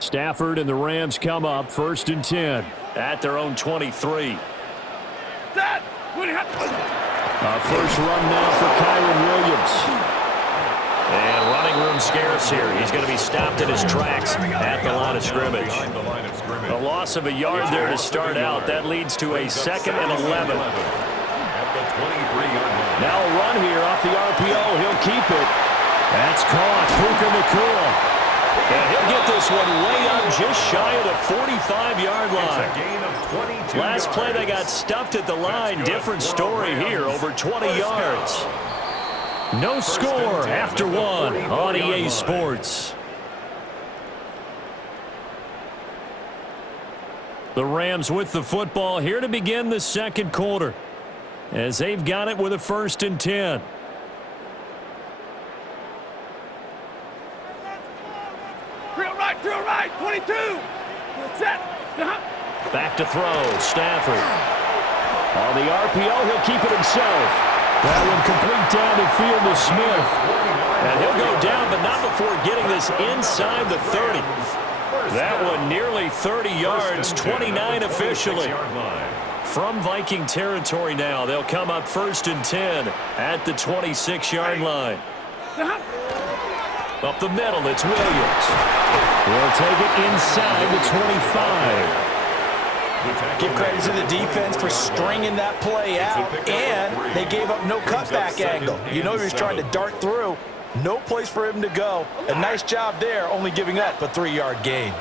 Stafford and the Rams come up 1st and 10 at their own 23. First run now for Kyron Williams. And running room scarce here. He's going to be stopped in his tracks at the line of scrimmage. A loss of a yard there to start out. That leads to a 2nd and 11. Now a run here off the RPO. He'll keep it. That's caught. Puka Nacua. And he'll get this one way up just shy of the 45-yard line. Last play they got stuffed at the line. Different story here, over 20 yards. No score after one on EA Sports. The Rams with the football here to begin the second quarter, as they've got it with a 1st and 10. Drill right, 22. Set. Back to throw, Stafford. On the RPO, he'll keep it himself. That one complete down the field to Smith. And he'll go down, but not before getting this inside the 30. That one nearly 30 yards, 29 officially. From Viking territory now, they'll come up 1st and 10 at the 26-yard line. Up the middle, it's Williams. We'll take it inside the 25. Give credit to the defense for stringing that play out, and they gave up no cutback angle. You know he was trying to dart through. No place for him to go. A nice job there, only giving up a 3-yard gain.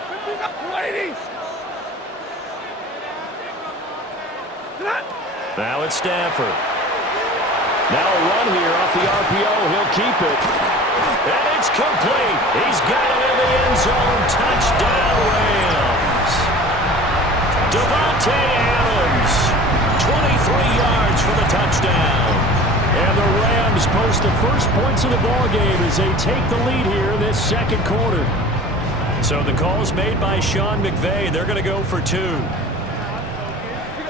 Now it's Stafford. Now a run here off the RPO. He'll keep it. And it's complete. He's got it in the end zone. Touchdown, Rams. Devontae Adams, 23 yards for the touchdown. And the Rams post the first points of the ballgame as they take the lead here in this second quarter. So the call is made by Sean McVay. They're going to go for 2.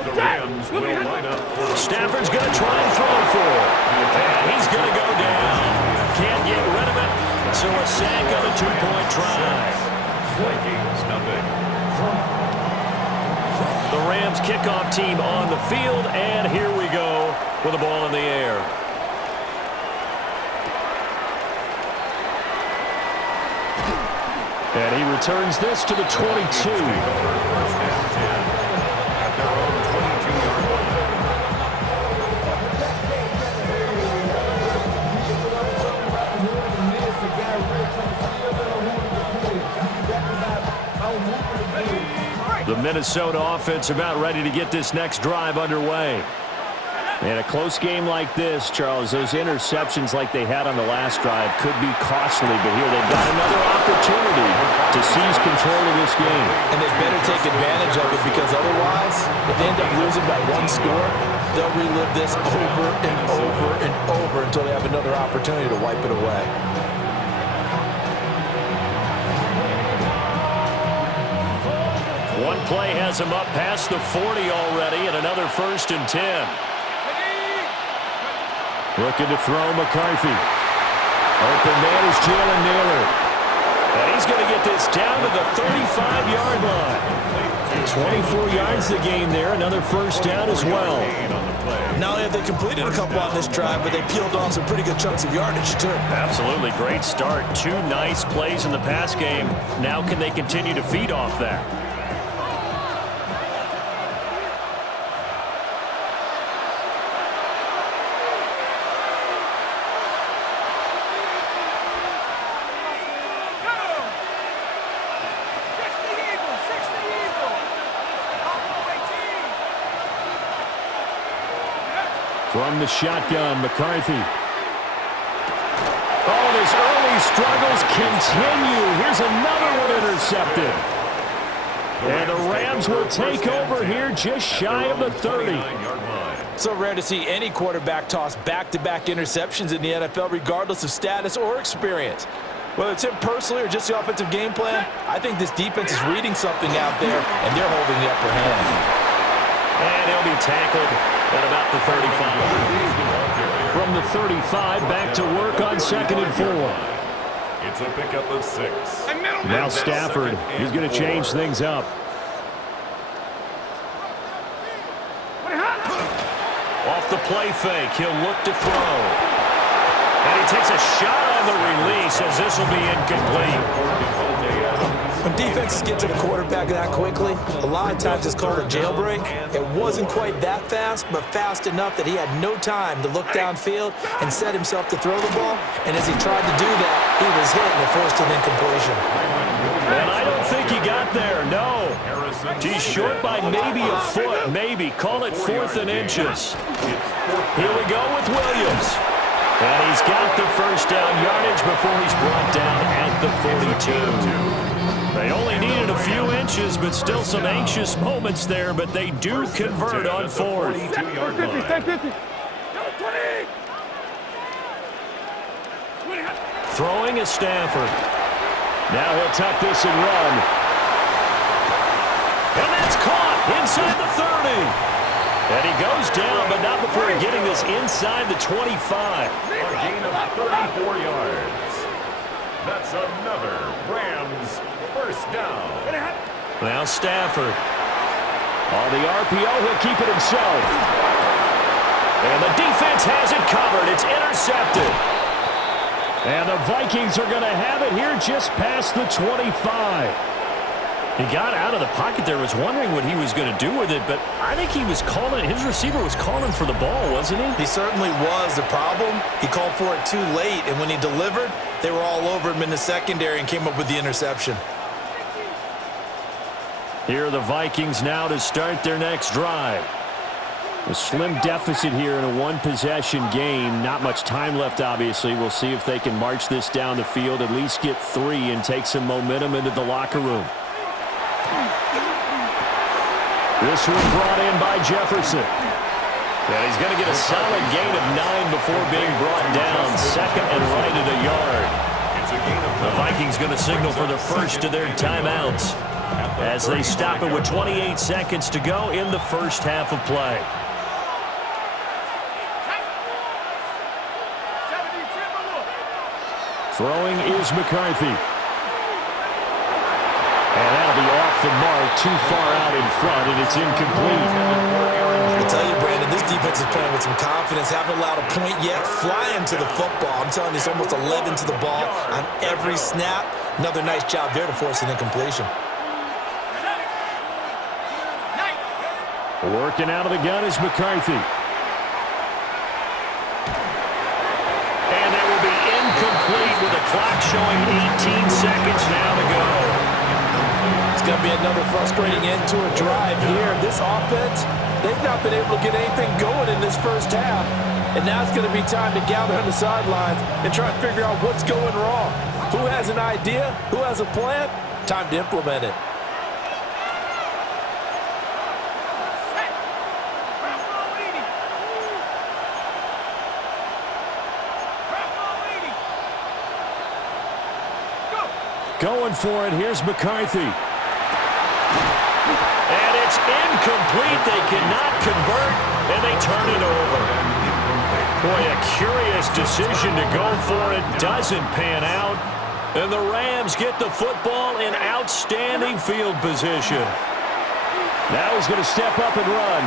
The Rams will line up. Stafford's going to try and throw for it. And he's going to go down. Can't get rid of it. So a sack on a 2-point try. Vikings, nothing. The Rams kickoff team on the field, and here we go with the ball in the air. And he returns this to the 22. The Minnesota offense about ready to get this next drive underway. In a close game like this, Charles, those interceptions like they had on the last drive could be costly, but here they've got another opportunity to seize control of this game. And they better take advantage of it, because otherwise, if they end up losing by 1 score, they'll relive this over and over and over until they have another opportunity to wipe it away. One play has him up past the 40 already, and another 1st and 10. Looking to throw McCarthy. Open man is Jalen Naylor. And he's going to get this down to the 35-yard line. 24 yards the gain there. Another 1st down as well. Not only have they completed a couple on this drive, but they peeled off some pretty good chunks of yardage, too. Absolutely. Great start. 2 nice plays in the pass game. Now can they continue to feed off that? From the shotgun, McCarthy. Oh, his early struggles continue. Here's another one intercepted. And the Rams will take over here just shy of the 30. So rare to see any quarterback toss back-to-back interceptions in the NFL, regardless of status or experience. Whether it's him personally or just the offensive game plan, I think this defense is reading something out there, and they're holding the upper hand. And he'll be tackled at about the 35. From the 35, back to work on 2nd and 4. It's a pickup of 6. Now Stafford, he's going to change things up. Off the play fake, he'll look to throw. And he takes a shot on the release as this will be incomplete. When defenses get to the quarterback that quickly, a lot of times it's called a jailbreak. It wasn't quite that fast, but fast enough that he had no time to look downfield and set himself to throw the ball. And as he tried to do that, he was hit and it forced an incompletion. And I don't think he got there, no. He's short by maybe a foot, maybe. Call it 4th and inches. Here we go with Williams. And he's got the first down yardage before he's brought down at the 42. They only needed a few inches, but still some anxious moments there, but they do convert on 4th. Throwing is Stafford. Now he'll tuck this and run. And that's caught inside the 30. And he goes down, but not before getting this inside the 25. A gain of 34 yards. That's another Rams first down. Now Stafford. On the RPO, he'll keep it himself. And the defense has it covered. It's intercepted. And the Vikings are going to have it here just past the 25. He got out of the pocket there, was wondering what he was going to do with it, but I think he was calling, his receiver was calling for the ball, wasn't he? He certainly was. The problem, he called for it too late, and when he delivered, they were all over him in the secondary and came up with the interception. Here are the Vikings now to start their next drive. A slim deficit here in a one-possession game. Not much time left, obviously. We'll see if they can march this down the field, at least get 3 and take some momentum into the locker room. This one brought in by Jefferson. And he's going to get a solid gain of 9 before being brought down. 2nd and right at a yard. The Vikings going to signal for the first of their timeouts as they stop it with 28 seconds to go in the first half of play. Throwing is McCarthy. And that'll be off the mark, too far out in front, and it's incomplete. I tell you, Brandon, this defense is playing with some confidence. Haven't allowed a point yet. Flying to the football. I'm telling you, it's almost 11 to the ball on every snap. Another nice job there to force an incompletion. Working out of the gun is McCarthy. And that will be incomplete with the clock showing 18 seconds now to go. It's going to be another frustrating end to a drive here. This offense, they've not been able to get anything going in this first half. And now it's going to be time to gather on the sidelines and try and figure out what's going wrong. Who has an idea? Who has a plan? Time to implement it. Going for it. Here's McCarthy. And it's incomplete. They cannot convert, and they turn it over. Boy, a curious decision to go for it. Doesn't pan out. And the Rams get the football in outstanding field position. Now he's going to step up and run.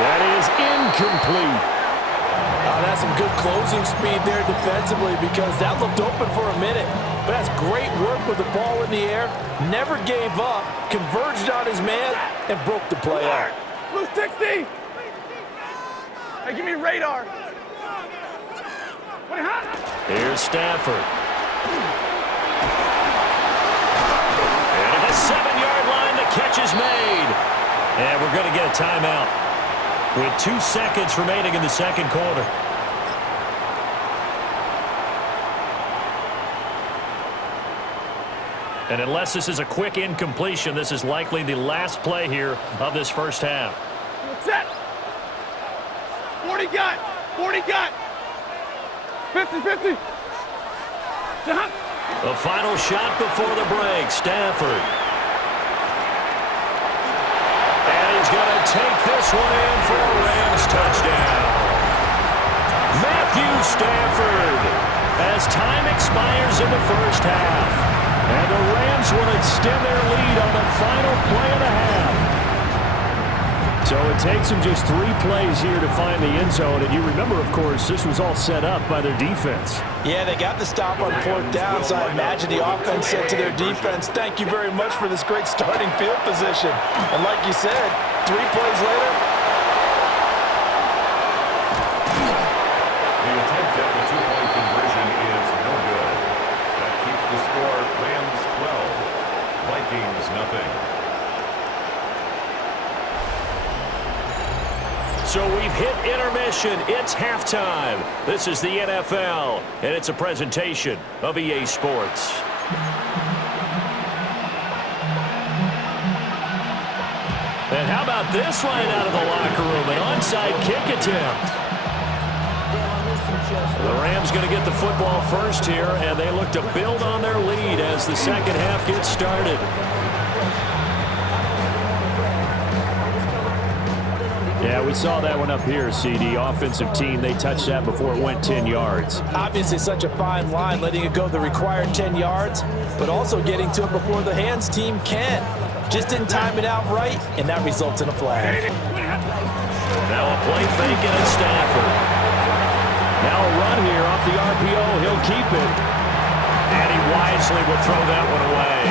That is incomplete. That's some good closing speed there defensively because that looked open for a minute. But that's great work with the ball in the air. Never gave up, converged on his man, and broke the play out. Blue 60! Hey, give me radar. Here's Stafford. And at the 7-yard line, the catch is made. And we're going to get a timeout with 2 seconds remaining in the second quarter. And unless this is a quick incompletion, this is likely the last play here of this first half. Set. 40 got. 40 got. 50-50. The final shot before the break, Stafford. And he's going to take this one in for a Rams touchdown. Matthew Stafford as time expires in the first half. And the Rams will extend their lead on the final play of the half. So it takes them just 3 plays here to find the end zone. And you remember, of course, this was all set up by their defense. Yeah, they got the stop on 4th down, so I imagine the offense said to their defense, thank you very much for this great starting field position. And like you said, 3 plays later, The attempt at the 2-point conversion is no good. That keeps the score Rams 12, Vikings nothing. So we've hit intermission. It's halftime. This is the NFL, and it's a presentation of EA Sports. And how about this line out of the locker room? An onside kick attempt. The Rams going to get the football first here, and they look to build on their lead as the second half gets started. Yeah, we saw that one up here, CD. Offensive team, they touched that before it went 10 yards. obviously such a fine line, letting it go the required 10 yards, but also getting to it before the hands team can. Just didn't time it out right, and that results in a flag. Now a play fake and it's Stafford. Now a run here off the RPO. He'll keep it. And he wisely will throw that one away.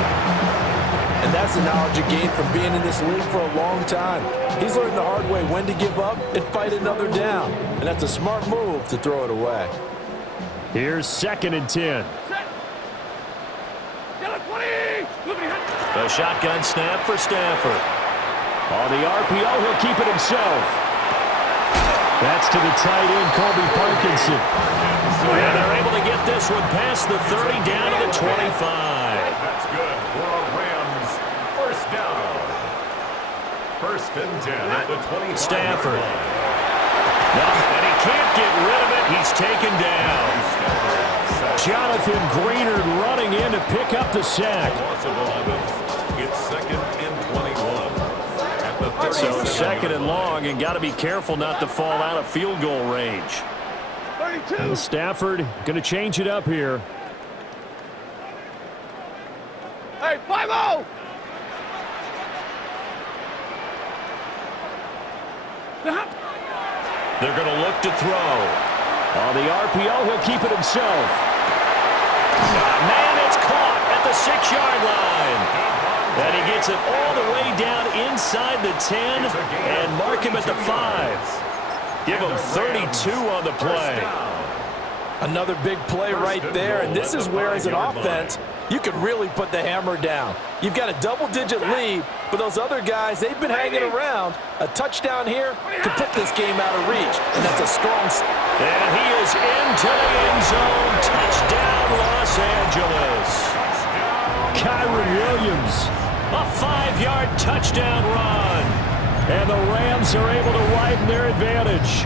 And that's the knowledge you gain from being in this league for a long time. He's learned the hard way when to give up and fight another down. And that's a smart move to throw it away. Here's 2nd and 10. The shotgun snap for Stafford. On the RPO, he'll keep it himself. That's to the tight end, Colby Parkinson. And they're able to get this one past the 30 down to the 25. That's good for a Rams first down. 1st and 10 at the 25. Stafford. No, and he can't get rid of it. He's taken down. Jonathan Greenard running in to pick up the sack. Loss of 11. It's 2nd and 21. At the So 2nd and long, and got to be careful not to fall out of field goal range. 32. Stafford going to change it up here. Hey, 5-0. They're going to look to throw. On the RPO, he'll keep it himself. Man, it's caught at the 6-yard line. And he gets it all the way down inside the 10 and mark him at the 5. Give him 32 on the play. Another big play right there, and this is where, as an offense, you can really put the hammer down. You've got a double-digit lead, but those other guys, they've been hanging around. A touchdown here could put this game out of reach, and that's a strong... And he is into the end zone. Touchdown, Los Angeles. Kyron Williams, a 5-yard touchdown run. And the Rams are able to widen their advantage.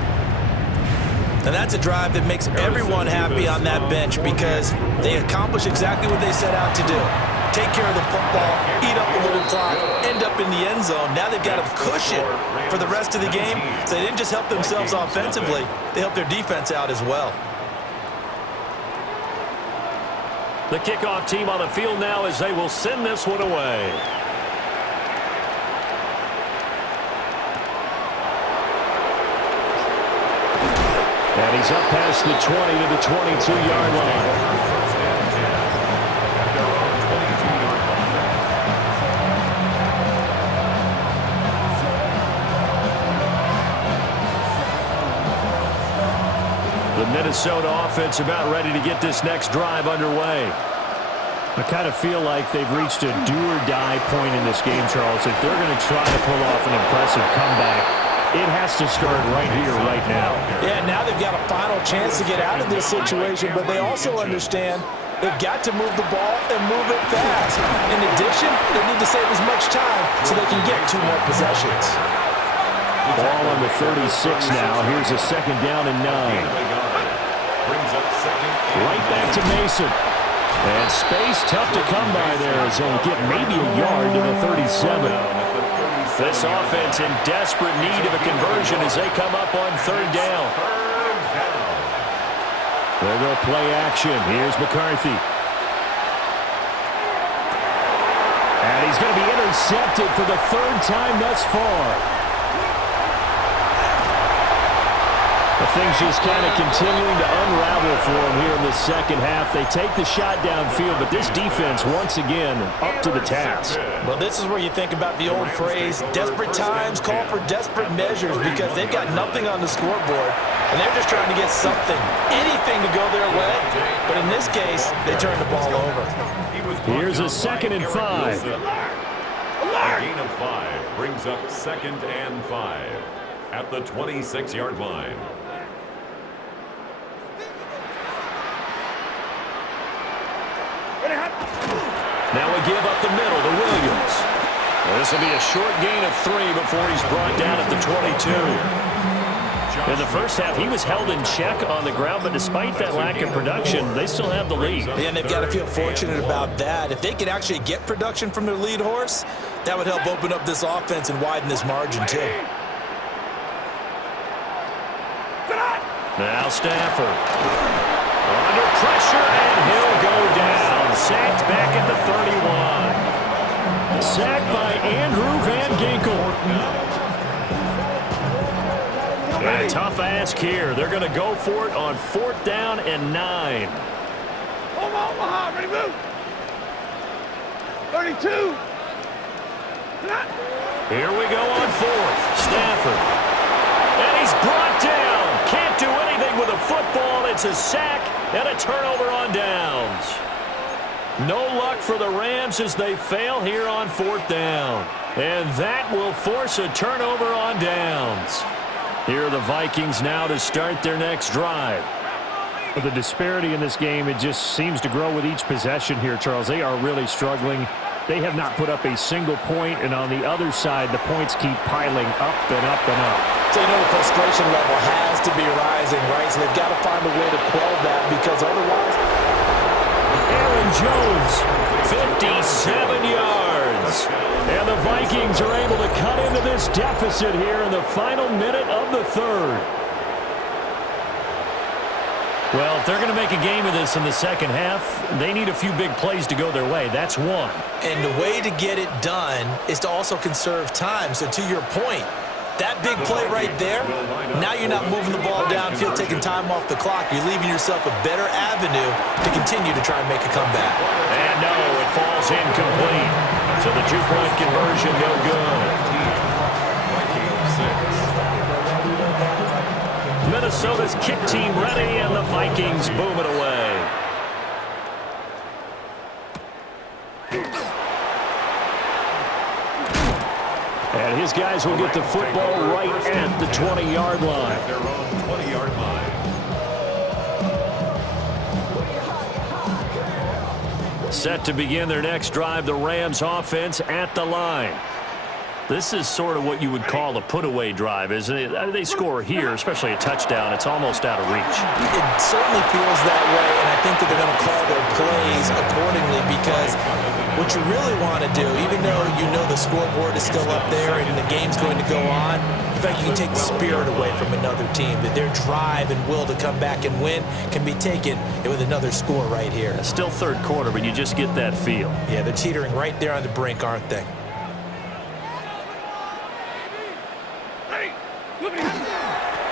And that's a drive that makes everyone happy on that bench because they accomplish exactly what they set out to do. Take care of the football, eat up a little clock, end up in the end zone. Now they've got a cushion for the rest of the game. So they didn't just help themselves offensively, they helped their defense out as well. The kickoff team on the field now as they will send this one away. And he's up past the 20 to the 22-yard line. The Minnesota offense about ready to get this next drive underway. I kind of feel like they've reached a do-or-die point in this game, Charles. If they're going to try to pull off an impressive comeback, it has to start right here, right now. Yeah, now they've got a final chance to get out of this situation, but they also understand they've got to move the ball and move it fast. In addition, they need to save as much time so they can get 2 more possessions. Ball on the 36 now. Here's a 2nd down and 9. Right back to Mason. And space tough to come by there as they'll get maybe a yard to the 37. This offense in desperate need of a conversion as they come up on 3rd down. There go play action. Here's McCarthy. And he's going to be intercepted for the third time thus far. The thing's just kind of continuing to unravel for him here in the second half. They take the shot downfield, but this defense, once again, up to the task. Well, this is where you think about the old phrase, desperate times call for desperate measures, because they've got nothing on the scoreboard, and they're just trying to get something, anything to go their way. But in this case, they turn the ball over. Here's a 2nd and 5. A gain of 5 brings up 2nd and 5 at the 26-yard line. Now we give up the middle to Williams. Well, this will be a short gain of 3 before he's brought down at the 22. In the first half, he was held in check on the ground, but despite that lack of production, they still have the lead. And they've got to feel fortunate about that. If they could actually get production from their lead horse, that would help open up this offense and widen this margin too. Now Stafford. Under pressure, and he'll go down. Sacked back at the 31. Sacked by Andrew Van Ginkel. And a tough ask here. They're going to go for it on 4th down and 9. Omaha, ready, move. 32. Here we go on 4th. Stafford. And he's brought down. Can't do anything with a football. It's a sack and a turnover on downs. No luck for the Rams as they fail here on 4th down. And that will force a turnover on downs. Here are the Vikings now to start their next drive. The disparity in this game, it just seems to grow with each possession here, Charles. They are really struggling. They have not put up a single point, and on the other side, the points keep piling up and up and up. So you know the frustration level has to be rising, right? So they've got to find a way to quell that, because otherwise... Aaron Jones, 57 yards. And the Vikings are able to cut into this deficit here in the final minute of the 3rd. Well, if they're going to make a game of this in the second half, they need a few big plays to go their way. That's one. And the way to get it done is to also conserve time. So to your point, that big play right there, now you're not moving the ball downfield, taking time off the clock. You're leaving yourself a better avenue to continue to try and make a comeback. And no, it falls incomplete. So the 2-point conversion no good. Minnesota's kick team ready, and the Vikings boom it away. And his guys will get the football right at the 20-yard line. At their own 20-yard line. Set to begin their next drive, the Rams offense at the line. This is sort of what you would call a put-away drive, isn't it? I mean, they score here, especially a touchdown. It's almost out of reach. It certainly feels that way, and I think that they're going to call their plays accordingly, because what you really want to do, even though you know the scoreboard is still up there and the game's going to go on, in fact, you can take the spirit away from another team, that their drive and will to come back and win can be taken with another score right here. Still 3rd quarter, but you just get that feel. Yeah, they're teetering right there on the brink, aren't they?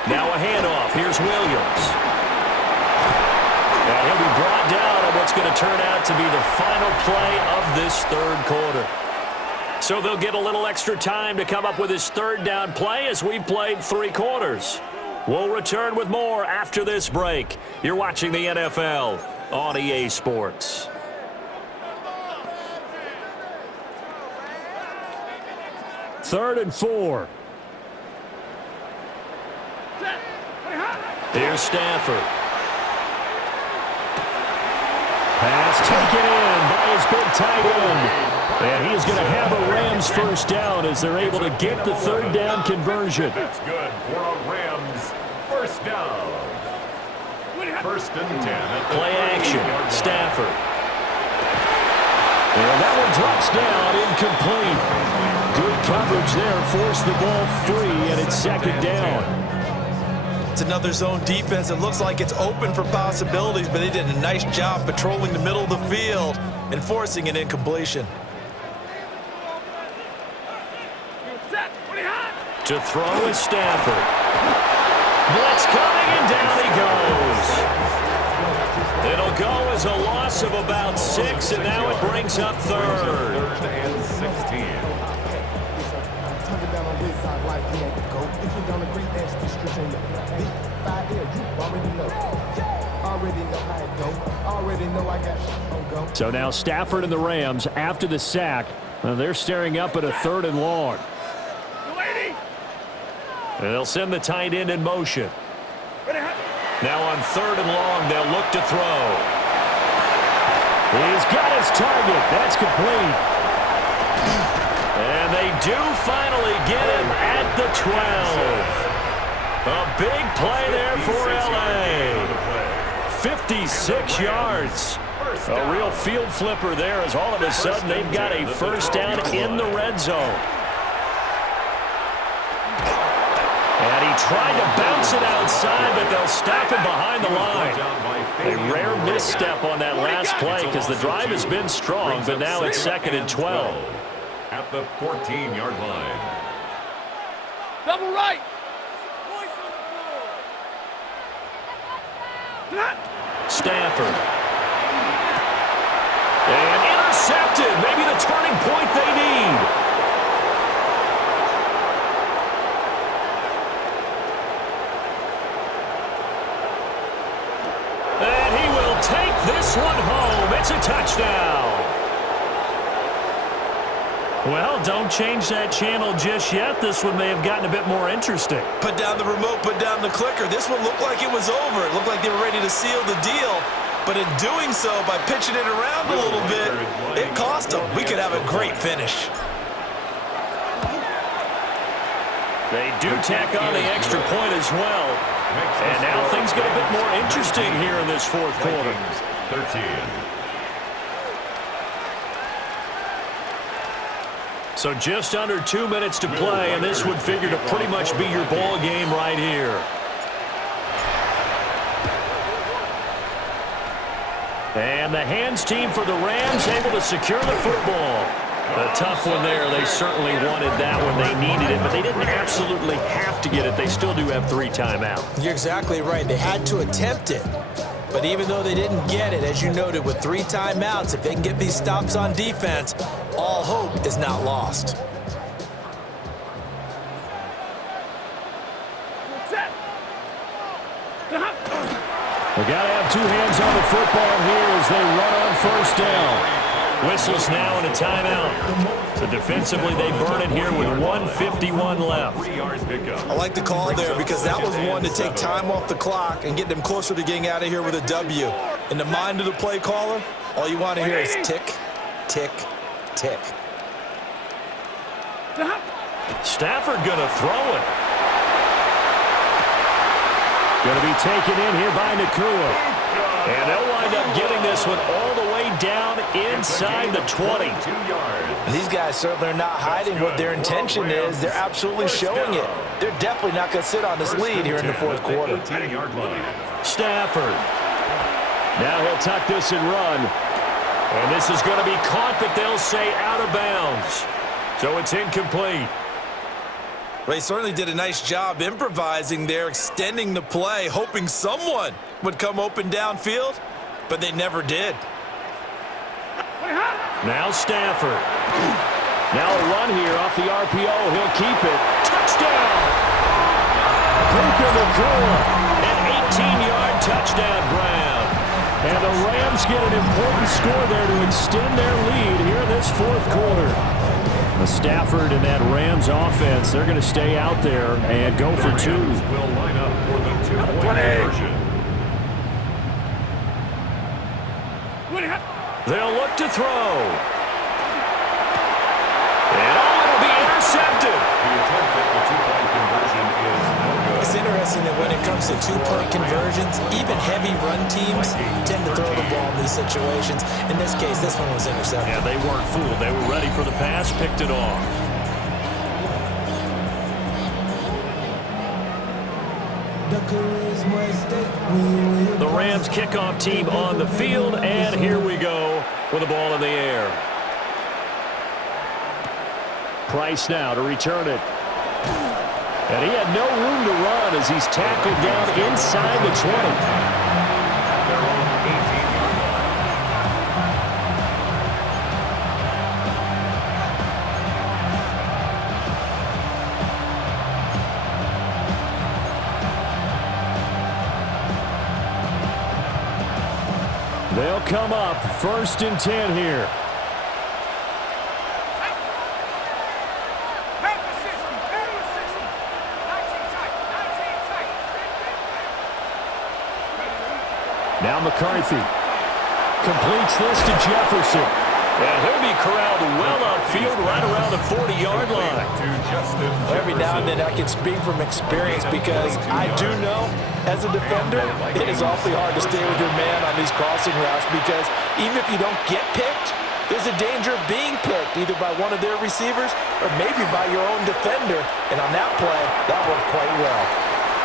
Now a handoff. Here's Williams. And he'll be brought down on what's going to turn out to be the final play of this 3rd quarter. So they'll get a little extra time to come up with his 3rd down play as we've played 3 quarters. We'll return with more after this break. You're watching the NFL on EA Sports. Third and 4. Here's Stafford. Pass taken in by his big tight end. And he is going to have a Rams first down as they're able to get the 3rd down conversion. That's good for a Rams first down. 1st and 10. Play action. Stafford. And that one drops down, incomplete. Good coverage there, forced the ball free, and it's 2nd down. It's another zone defense. It looks like it's open for possibilities, but they did a nice job patrolling the middle of the field and forcing an incompletion. To throw is Stafford. Blitz coming, and down he goes. It'll go as a loss of about 6, and now it brings up third. Third and 16. So now Stafford and the Rams, after the sack, they're staring up at a 3rd and long. And they'll send the tight end in motion. Now on 3rd and long, they'll look to throw. He's got his target. That's complete. And they do finally get him at the 12. A big play there for L.A. 56 yards. A real field flipper there as all of a sudden they've got a first down in the red zone. And he tried to bounce it outside, but they'll stop him behind the line. A rare misstep on that last play because the drive has been strong, but now it's 2nd and 12. At the 14-yard line. Double right. Stafford. And intercepted. Maybe the turning point they need. And he will take this one home. It's a touchdown. Well, don't change that channel just yet. This one may have gotten a bit more interesting. Put down the remote, put down the clicker. This one looked like it was over. It looked like they were ready to seal the deal. But in doing so, by pitching it around a little bit, it cost them. We could have a great finish. They do tack on the extra point as well. And now things get a bit more interesting here in this 4th quarter. 13. So just under 2 minutes to play, and this would figure to pretty much be your ball game right here. And the hands team for the Rams able to secure the football. A tough one there. They certainly wanted that one. They needed it, but they didn't absolutely have to get it. They still do have 3 timeouts. You're exactly right. They had to attempt it. But even though they didn't get it, as you noted, with 3 timeouts, if they can get these stops on defense, all hope is not lost. We got to have 2 hands on the football here as they run on 1st down. Whistles now and a timeout. So defensively, they burn it here with 1:51 left. I like the call there because that was one to take time off the clock and get them closer to getting out of here with a W. In the mind of the play caller, all you want to hear is tick, tick, tick. Stafford going to throw it. Going to be taken in here by Nakua. And they'll wind up getting this one all the way down inside the 20. These guys certainly are not hiding what their intention is. They're absolutely showing it. They're definitely not going to sit on this lead here in the 4th quarter. Stafford. Now he'll tuck this and run. And this is going to be caught, but they'll say out of bounds. So it's incomplete. They certainly did a nice job improvising there, extending the play, hoping someone would come open downfield, but they never did. Now Stafford. Now a run here off the RPO. He'll keep it. Touchdown! Puka Nakua. An 18-yard touchdown grab. And the Rams get an important score there to extend their lead here in this 4th quarter. The Stafford and that Rams offense, they're going to stay out there and go for 2. Will line up for the 2-point conversion. They'll look to throw. And it'll be intercepted. The attempt at the 2-point conversion is no good. It's interesting that when it comes to 2-point conversions, even heavy run teams tend to throw the ball in these situations. In this case, this one was intercepted. Yeah, they weren't fooled. They were ready for the pass, picked it off. The Rams kickoff team on the field, and here we go with the ball in the air. Price now to return it. And he had no room to run as he's tackled down inside the 20. Their own 18-yard line. They'll come up 1st and 10 here. Now McCarthy completes this to Jefferson. And he'll be corralled well upfield right around the 40-yard line. Every now and then I can speak from experience because I do know as a defender it is awfully hard to stay with your man on these crossing routes because even if you don't get picked, there's a danger of being picked either by one of their receivers or maybe by your own defender. And on that play, that worked quite well.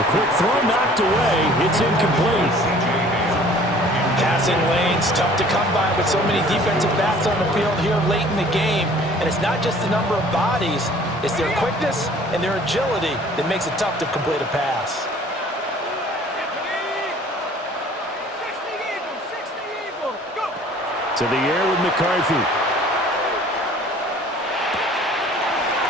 A quick throw knocked away. It's incomplete. Passing lanes, tough to come by with so many defensive backs on the field here late in the game. And it's not just the number of bodies, it's their quickness and their agility that makes it tough to complete a pass. To the air with McCarthy.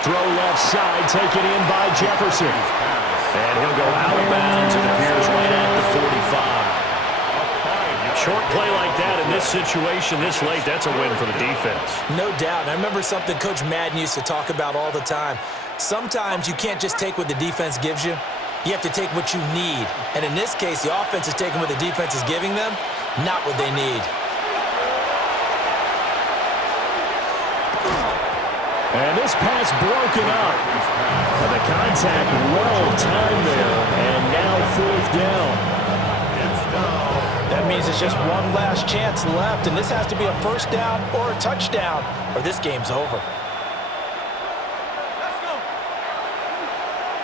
Throw left side, taken in by Jefferson. And he'll go out of bounds. It appears right at the 45. Short play like that in this situation this late, that's a win for the defense. No doubt. I remember something Coach Madden used to talk about all the time. Sometimes you can't just take what the defense gives you. You have to take what you need. And in this case, the offense is taking what the defense is giving them, not what they need. And this pass broken up. And the contact well timed there. And now 4th down. That means it's just one last chance left, and this has to be a 1st down or a touchdown, or this game's over. Let's go.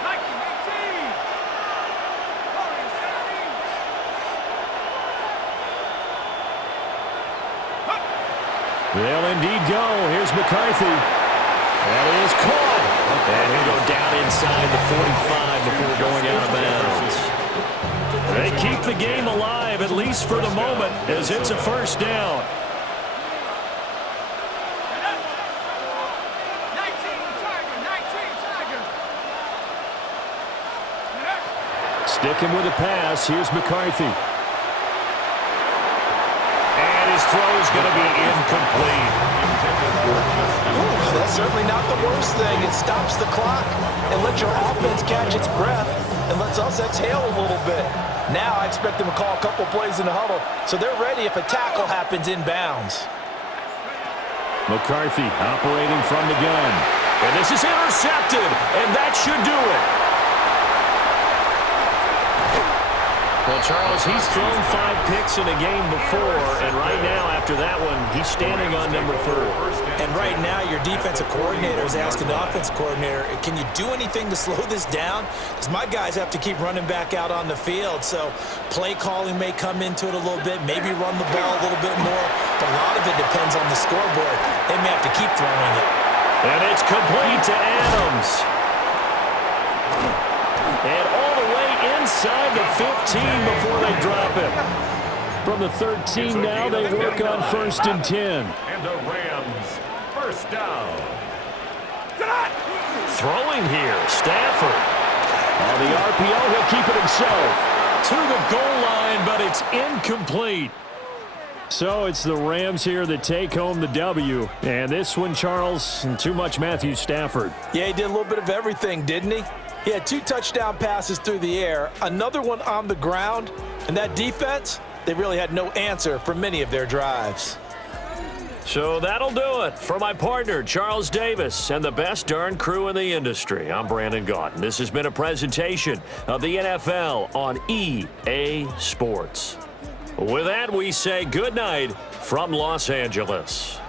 19, They'll indeed go. Here's McCarthy. That is caught. And he'll go down inside the 45 before going out of bounds. They keep the game alive, at least for the moment, as it's a 1st down. 19, Sticking with the pass, here's McCarthy. And his throw is going to be incomplete. That's certainly not the worst thing. It stops the clock and lets your offense catch its breath and lets us exhale a little bit. Now I expect them to call a couple plays in the huddle so they're ready if a tackle happens inbounds. McCarthy operating from the gun. And this is intercepted, and that should do it. Well, Charles, he's thrown 5 picks in a game before, and right now, after that one, he's standing on number 4. And right now, your defensive coordinator is asking the offensive coordinator, can you do anything to slow this down? Because my guys have to keep running back out on the field, so play calling may come into it a little bit, maybe run the ball a little bit more, but a lot of it depends on the scoreboard. They may have to keep throwing it. And it's complete to Adams. And all the way inside the 15 before they drop it. From the 13 now, they work on 1st and 10. And the Rams, 1st down. Throwing here, Stafford. On the RPO, he'll keep it himself. To the goal line, but it's incomplete. So it's the Rams here that take home the W. And this one, Charles, too much Matthew Stafford. Yeah, he did a little bit of everything, didn't he? He had 2 touchdown passes through the air, another one on the ground, and that defense, they really had no answer for many of their drives. So that'll do it for my partner, Charles Davis, and the best darn crew in the industry. I'm Brandon Gaudin. This has been a presentation of the NFL on EA Sports. With that, we say good night from Los Angeles.